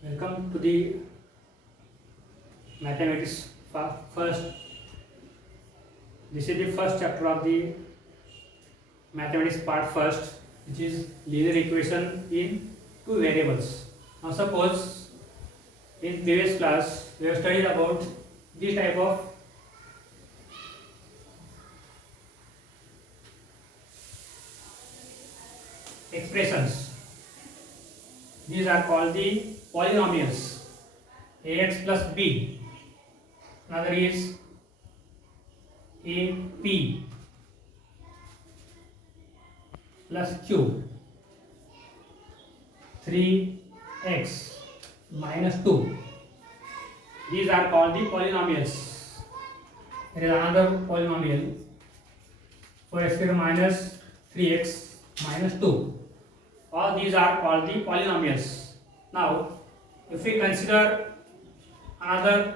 Welcome to the mathematics first. This is the first chapter of the mathematics part first, which is linear equation in two variables. Now suppose in previous class we have studied about this type of expressions. These are called the polynomials. Ax plus b, another is ap plus q, 3x minus 2. These are called the polynomials. There is another polynomial, 4x square minus 3x minus 2. All these are called the polynomials. Now, if we consider another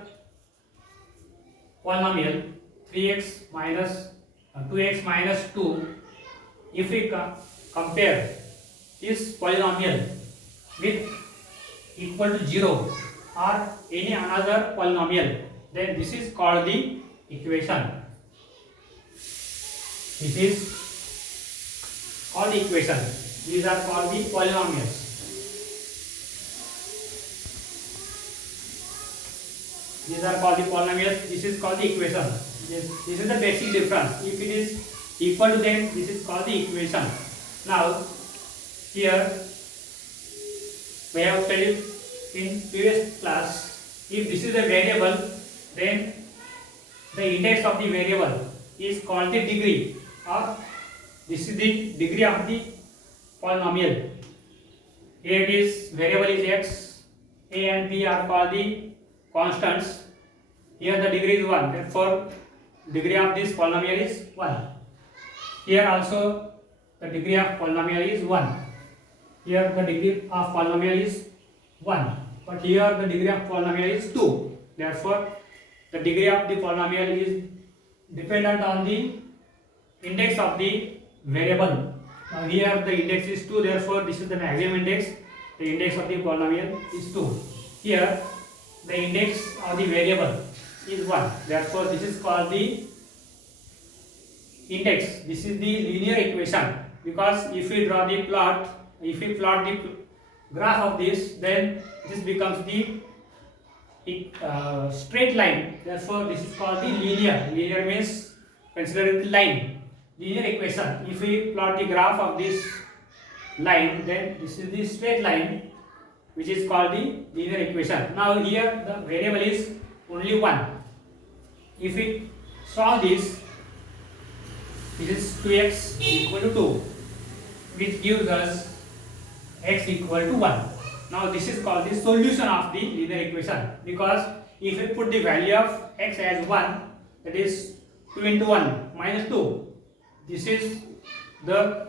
polynomial, 3x minus 2x minus 2, if we compare this polynomial with equal to 0 or any another polynomial, then this is called the equation. This is called the equation. These are called the polynomials. These are called the polynomials. This is called the equation. This is the basic difference. If it is equal to them, this is called the equation. Now, here we have studied in previous class. If this is a variable, then the index of the variable is called the degree, or this is the degree of the polynomial. Here it is, variable is x, a and b are called the constants. Here the degree is 1, therefore degree of this polynomial is 1. Here also the degree of polynomial is 1. Here the degree of polynomial is 1, but here the degree of polynomial is 2. Therefore the degree of the polynomial is dependent on the index of the variable. Now here the index is 2, therefore this is the maximum index. The index of the polynomial is 2. Here the index of the variable is 1, therefore this is called the index. This is the linear equation, because if we draw the plot, if we plot the graph of this, then this becomes the straight line. Therefore this is called the linear. Linear means consider the line. Linear equation. If we plot the graph of this line, then this is the straight line, which is called the linear equation. Now here the variable is only 1. If we solve this, this is 2x equal to 2, which gives us x equal to 1. Now this is called the solution of the linear equation, because if we put the value of x as 1, that is 2 into 1 minus 2. This is the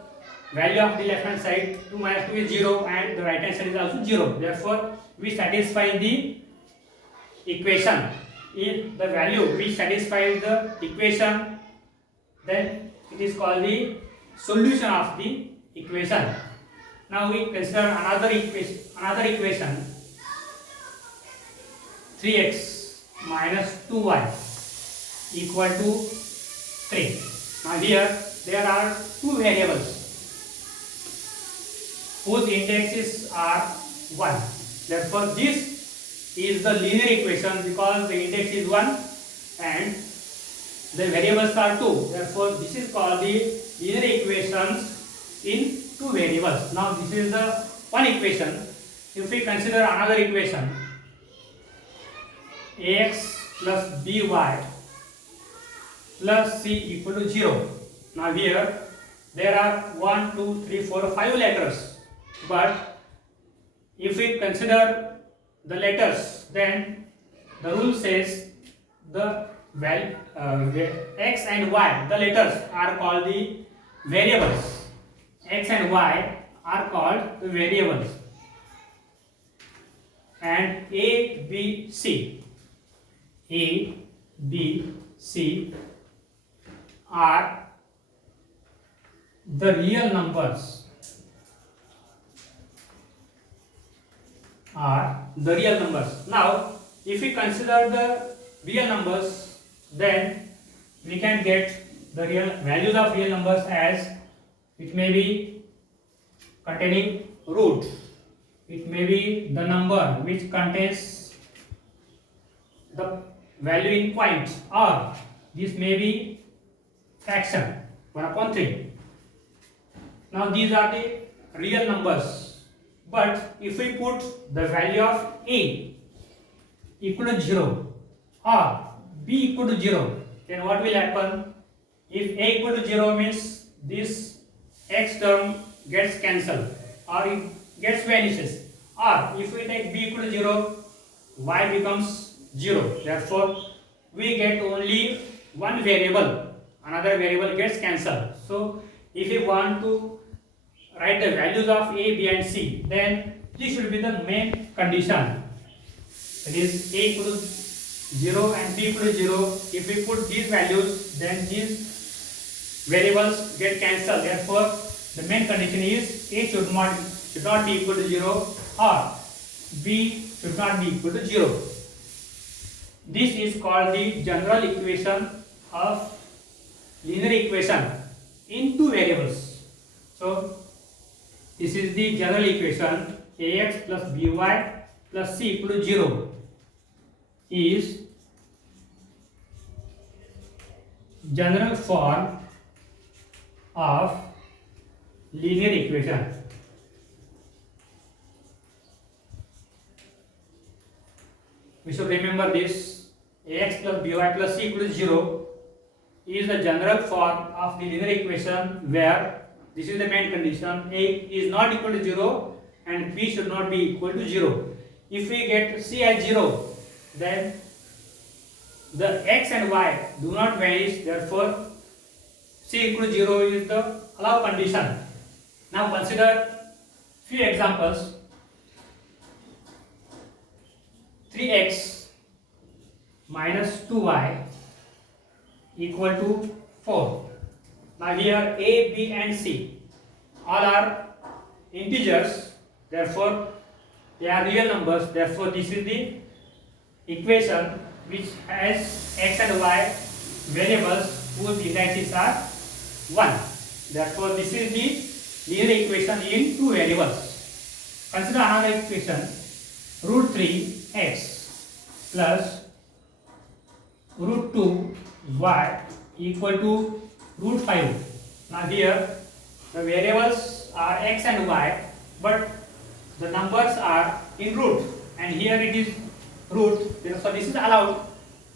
value of the left hand side. 2 minus 2 is 0, and the right hand side is also 0. Therefore we satisfy the equation. If the value which satisfies the equation, then it is called the solution of the equation. Now we consider another equation, 3x minus 2y equal to 3. Now here there are two variables whose indexes are 1. Therefore this is the linear equation, because the index is 1 and the variables are 2. Therefore this is called the linear equations in two variables. Now this is the one equation. If we consider another equation, ax plus by plus c equal to 0. Now here there are 1, 2, 3, 4, 5 letters, but if we consider the letters, then the rule says the value x and y, the letters are called the variables. X and y are called the variables, and a, b, c are the real numbers. are the real numbers. Now, if we consider the real numbers, then we can get the real values of real numbers as it may be containing root, it may be the number which contains the value in point, or this may be fraction 1 upon 3. Now these are the real numbers, but if we put the value of a equal to 0 or b equal to 0, then what will happen? If a equal to 0 means this x term gets cancelled or it gets vanishes, or if we take b equal to 0, y becomes 0. Therefore, we get only one variable, another variable gets cancelled. So, if we want to write the values of a, b and c, then this should be the main condition. That is, a equal to 0 and b equal to 0. If we put these values, then these variables get cancelled. Therefore, the main condition is a should not be equal to 0 or b should not be equal to 0. This is called the general equation of linear equation in two variables. So, this is the general equation ax plus by plus c equal to 0 is general form of linear equation. We should remember this: ax plus by plus c equal to 0 is the general form of the linear equation where this is the main condition: a is not equal to 0 and b should not be equal to 0. If we get c as 0, then the x and y do not vanish. Therefore, c equal to 0 is the allowed condition. Now consider few examples. 3x minus 2y equal to 4. Now here a, b and c all are integers, therefore they are real numbers. Therefore this is the equation which has x and y variables whose indices are 1. Therefore this is the linear equation in two variables. Consider another equation: root 3x plus root 2y equal to root 5. Now here the variables are x and y, but the numbers are in root, and here it is root, so this is allowed.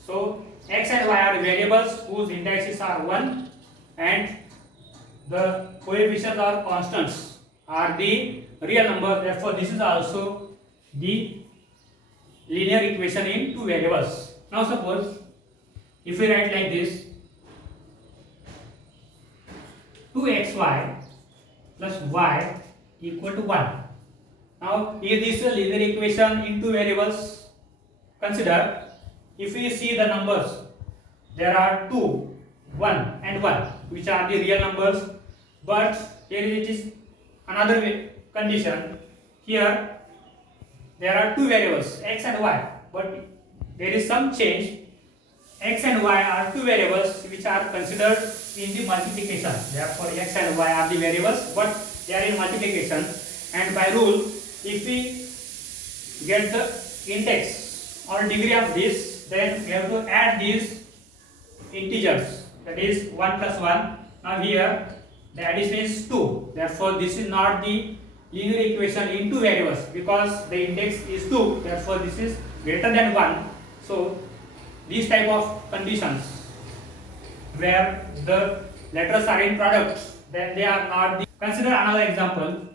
So x and y are variables whose indices are 1 and the coefficients or constants are the real number. Therefore this is also the linear equation in two variables. Now suppose if we write like this: 2xy plus y equal to 1. Now is this a linear equation in two variables? Consider, if we see the numbers, there are 2, 1 and 1 which are the real numbers, but here it is another condition. Here there are two variables x and y, but there is some change. X and y are two variables which are considered in the multiplication. Therefore x and y are the variables, but they are in multiplication, and by rule if we get the index or degree of this, then we have to add these integers, that is 1 plus 1. Now here the addition is 2. Therefore this is not the linear equation in two variables because the index is 2. Therefore this is greater than 1. So these type of conditions where the letters are in product, then they are not the. Consider another example: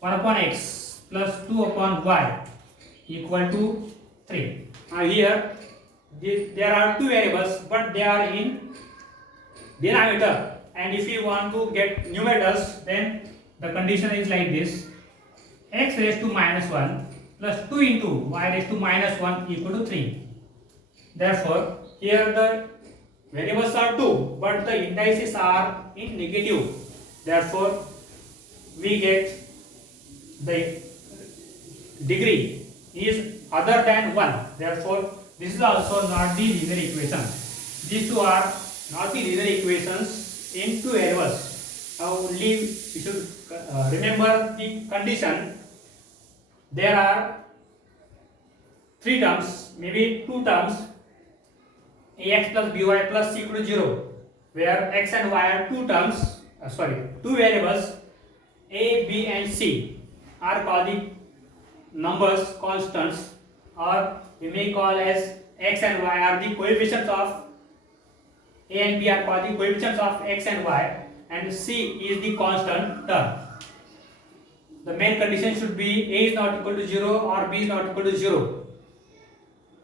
1 upon x plus 2 upon y equal to 3. Now here there are two variables, but they are in denominator, and if you want to get numerators, then the condition is like this: x raised to minus 1 plus 2 into y raised to minus 1 equal to 3. Therefore here the variables are 2, but the indices are in negative. Therefore we get the degree is other than 1. Therefore, this is also not the linear equation. These two are not the linear equations in two variables. Now only we should remember the condition. There are three terms, maybe two terms, ax plus by plus c equal to 0, where x and y are two terms, two variables, a, b and c are called the numbers, constants, or we may call as x and y are the coefficients of a and b are called the coefficients of x and y, and c is the constant term. The main condition should be a is not equal to 0 or b is not equal to 0.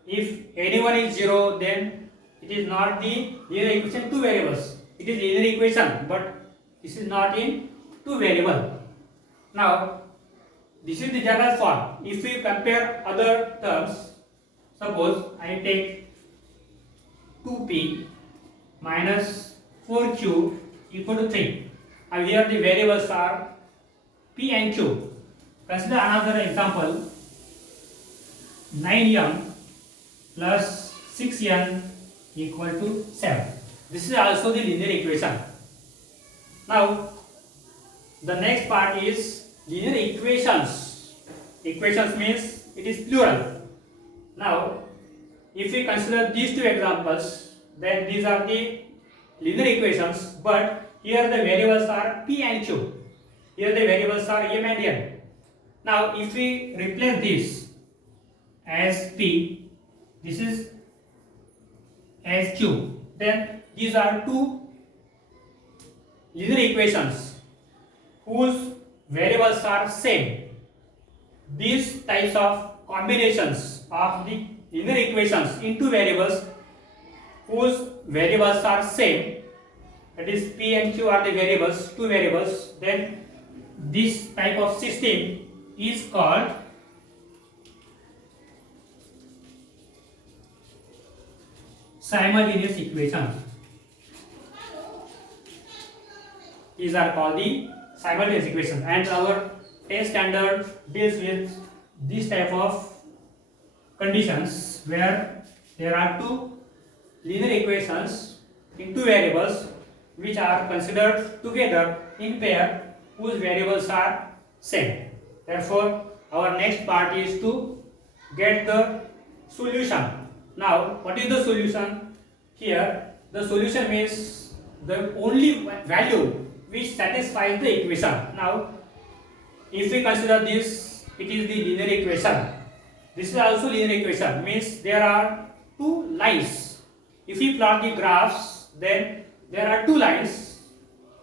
If any one is 0, then it is not the linear equation two variables. It is linear equation, but this is not in two variable. Now, this is the general form. If we compare other terms, suppose I take 2p minus 4q equal to 3. And here the variables are p and q. Consider another example. 9m plus 6n equal to 7. This is also the linear equation. Now, the next part is linear equations. Equations means it is plural. Now, if we consider these two examples, then these are the linear equations, but here the variables are p and q. Here the variables are m and n. Now, if we replace this as p, this is as q, then these are two linear equations whose variables are same. These types of combinations of the linear equations into variables whose variables are same, that is p and q are the variables, two variables, then this type of system is called simultaneous equations. These are called the simultaneous equations, and our 10th standard deals with this type of conditions where there are two linear equations in two variables which are considered together in pair whose variables are same. Therefore, our next part is to get the solution. Now, what is the solution? Here, the solution means the only value which satisfies the equation. Now, if we consider this, it is the linear equation. This is also linear equation, means there are two lines. If we plot the graphs, then there are two lines.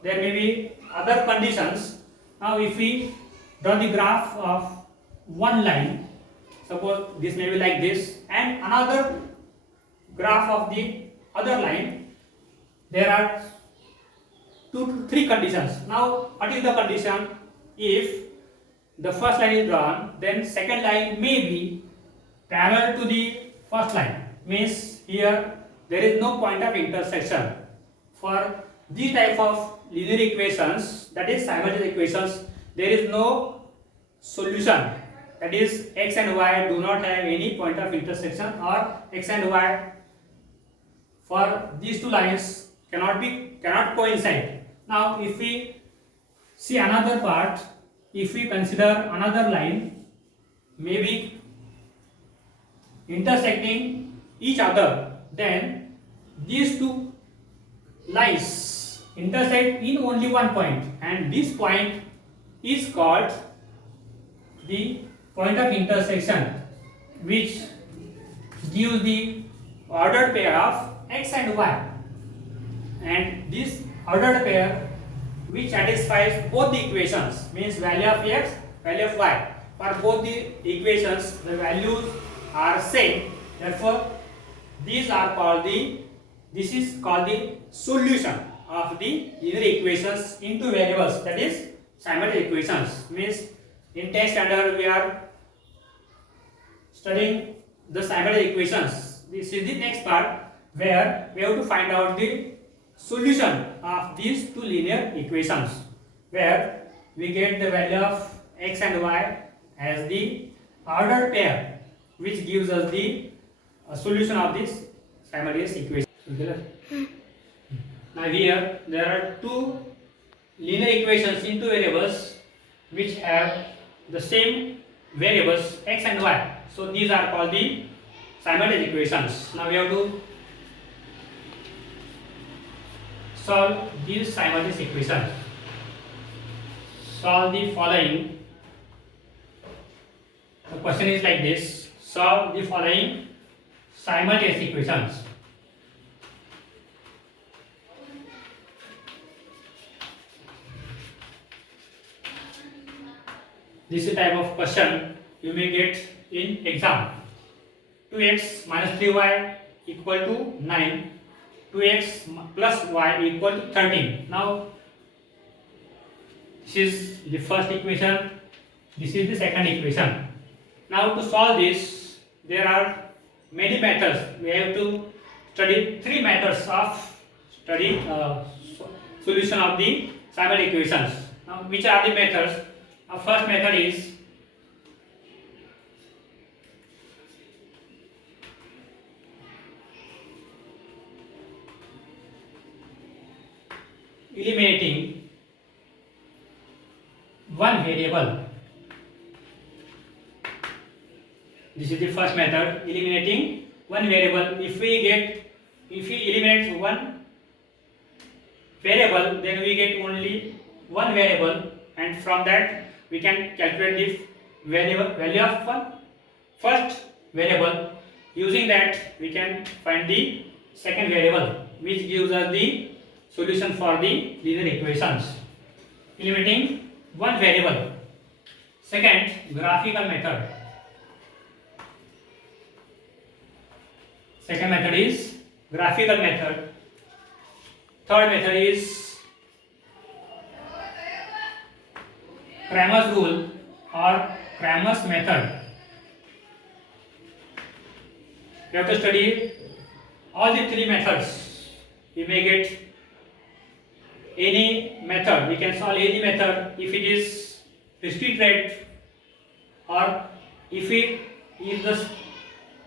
There may be other conditions. Now, if we draw the graph of one line, suppose this may be like this, and another graph of the other line, there are two to three conditions. Now, what is the condition? If the first line is drawn, then second line may be parallel to the first line. Means here there is no point of intersection. For these type of linear equations, that is simultaneous equations, there is no solution. That is x and y do not have any point of intersection, or x and y for these two lines cannot coincide. Now, if we see another part, if we consider another line maybe intersecting each other, then these two lines intersect in only one point, and this point is called the point of intersection, which gives the ordered pair of x and y, and this ordered pair which satisfies both the equations, means value of x, value of y. For both the equations, the values are same. Therefore, this is called the solution of the linear equations into variables, that is simultaneous equations. Means in 10th standard we are studying the simultaneous equations. This is the next part where we have to find out the solution of these two linear equations, where we get the value of x and y as the ordered pair which gives us the solution of this simultaneous equation. Now here there are two linear equations in two variables which have the same variables x and y. So these are called the simultaneous equations. Now we have to solve these simultaneous equations. Solve the following. The question is like this: solve the following simultaneous equations. This is type of question you may get in exam. 2x minus 3y equal to 9. 2x plus y equal to 13. Now this is the first equation, this is the second equation. Now to solve this, there are many methods. We have to study three methods of solution of the simultaneous equations. Now which are the methods? Our first method is eliminating one variable. This is the first method, eliminating one variable. If we eliminate one variable, then we get only one variable, and from that we can calculate the value of one first variable. Using that we can find the second variable, which gives us the solution for the linear equations. Eliminating one variable. Second, graphical method. Second method is graphical method. Third method is Cramer's rule or Cramer's method. You have to study all the three methods. You may get any method. We can solve any method if it is discrete rate, or if the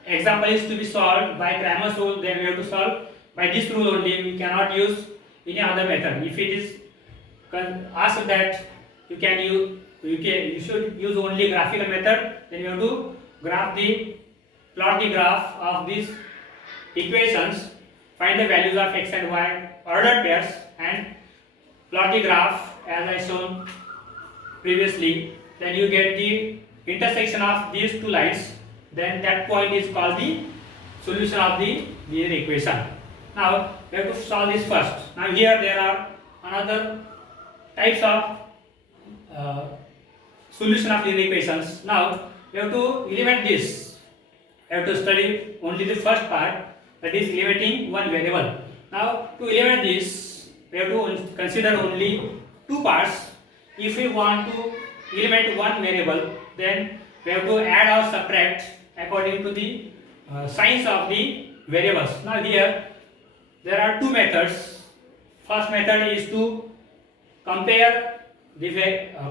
example is to be solved by Cramer's rule, then we have to solve by this rule only. We cannot use any other method. If it is asked that you should use only graphical method, then you have to plot the graph of these equations, find the values of x and y ordered pairs, and plot the graph as I shown previously. Then you get the intersection of these two lines. Then that point is called the solution of the linear equation. Now we have to solve this first. Now here there are another types of solution of linear equations. Now we have to eliminate this. We have to study only the first part, that is eliminating one variable. Now to eliminate this, we have to consider only two parts. If we want to eliminate one variable, then we have to add or subtract according to the signs of the variables. Now here there are two methods. First method is to compare the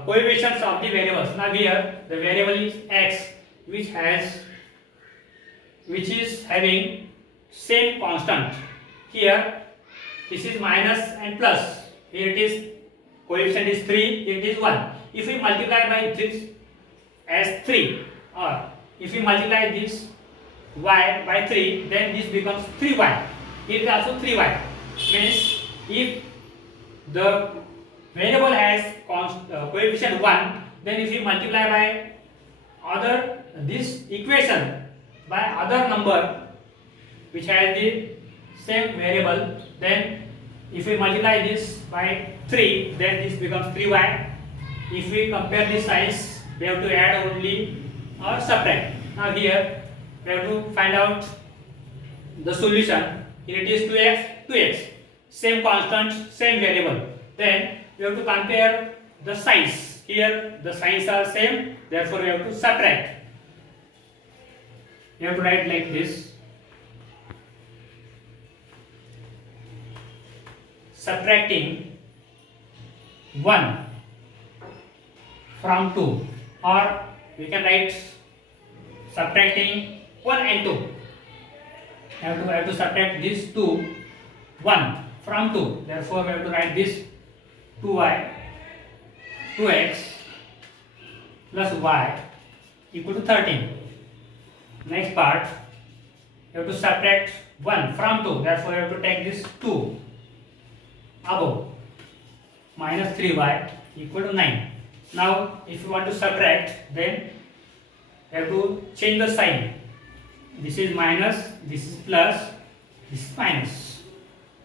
coefficients of the variables. Now here the variable is x, which is having same constant. Here this is minus and plus. Here it is coefficient is 3, here it is 1. If we multiply by this as 3, or if we multiply this y by 3, then this becomes 3y. Here is also 3y. Means if the variable has coefficient 1, then if we multiply by this equation by other number which has the same variable, then if we multiply this by 3, then this becomes 3y. If we compare the signs, we have to add only or subtract. Now here we have to find out the solution. Here it is 2x, same constant, same variable. Then we have to compare the signs. Here the signs are same, therefore we have to subtract. You have to write like this: subtracting 1 from 2, or we can write subtracting 1 and 2. Have to subtract this 2, 1 from 2. Therefore, we have to write this 2y, 2x plus y equal to 13. Next part, you have to subtract 1 from 2. Therefore, you have to take this 2 above. Minus 3y equal to 9. Now, if you want to subtract, then you have to change the sign. This is minus, this is plus, this is minus.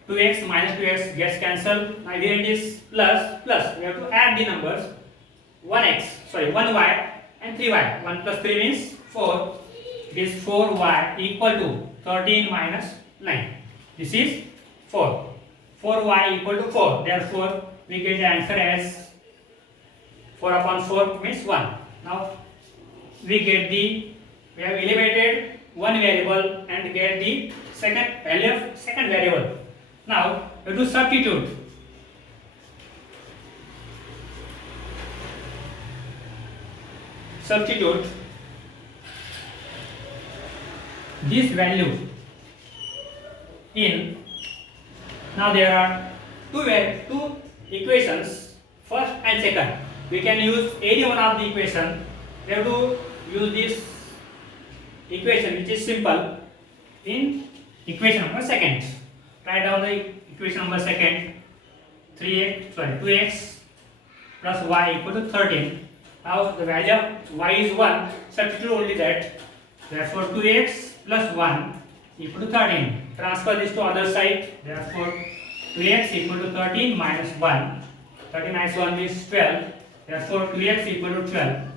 2x minus 2x gets cancelled. Now here it is plus, plus. We have to add the numbers 1y and 3y. 1 plus 3 means 4. It is 4y equal to 13 minus 9. This is 4. 4y equal to 4. Therefore, we get the answer as 4 upon 4 means 1. Now, we have eliminated one variable and get the second value of second variable. Now, we have to substitute. Substitute this value in. Now there are two equations, first and second. We can use any one of the equation. We have to use this equation which is simple in equation number second. Write down the equation number second. 2x plus y equal to 13. Now the value of y is 1. Substitute only that. Therefore 2x plus 1 equal to 13. Transfer this to other side. Therefore 2x equal to 13 minus 1. 13 minus 1 is 12. Therefore 2x equal to 12.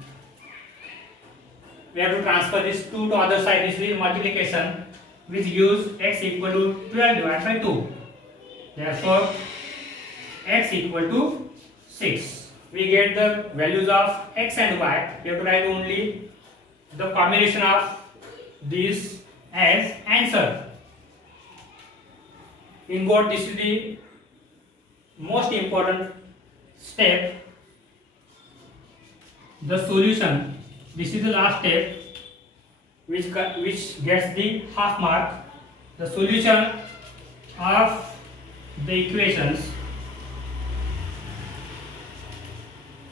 We have to transfer this 2 to other side. This is multiplication which gives x equal to 12 divided by 2. Therefore x equal to 6. We get the values of x and y. We have to write only the combination of these as answer. In both, this is the most important step. The solution. This is the last step which gets the half mark. The solution of the equations.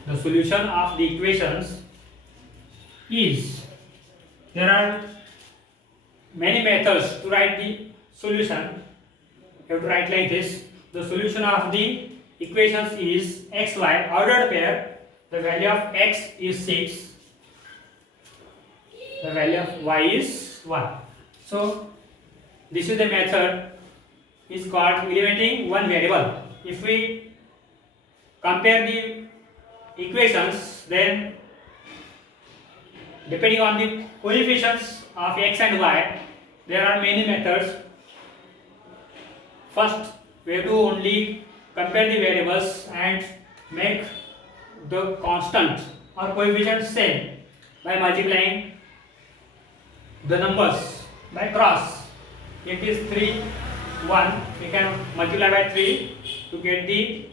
The solution of the equations is, there are many methods to write the solution. You have to write like this. The solution of the equations is xy ordered pair. The value of x is 6. The value of y is 1. So this is the method is called eliminating one variable. If we compare the equations, then depending on the coefficients of x and y, there are many methods. First, we have to only compare the variables and make the constant or coefficient same by multiplying the numbers by cross. It is 3, 1. We can multiply by 3 to get the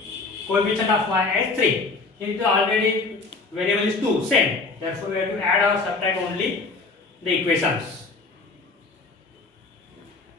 coefficient of y as 3. If the already variable is 2, same. Therefore, we have to add or subtract only the equations.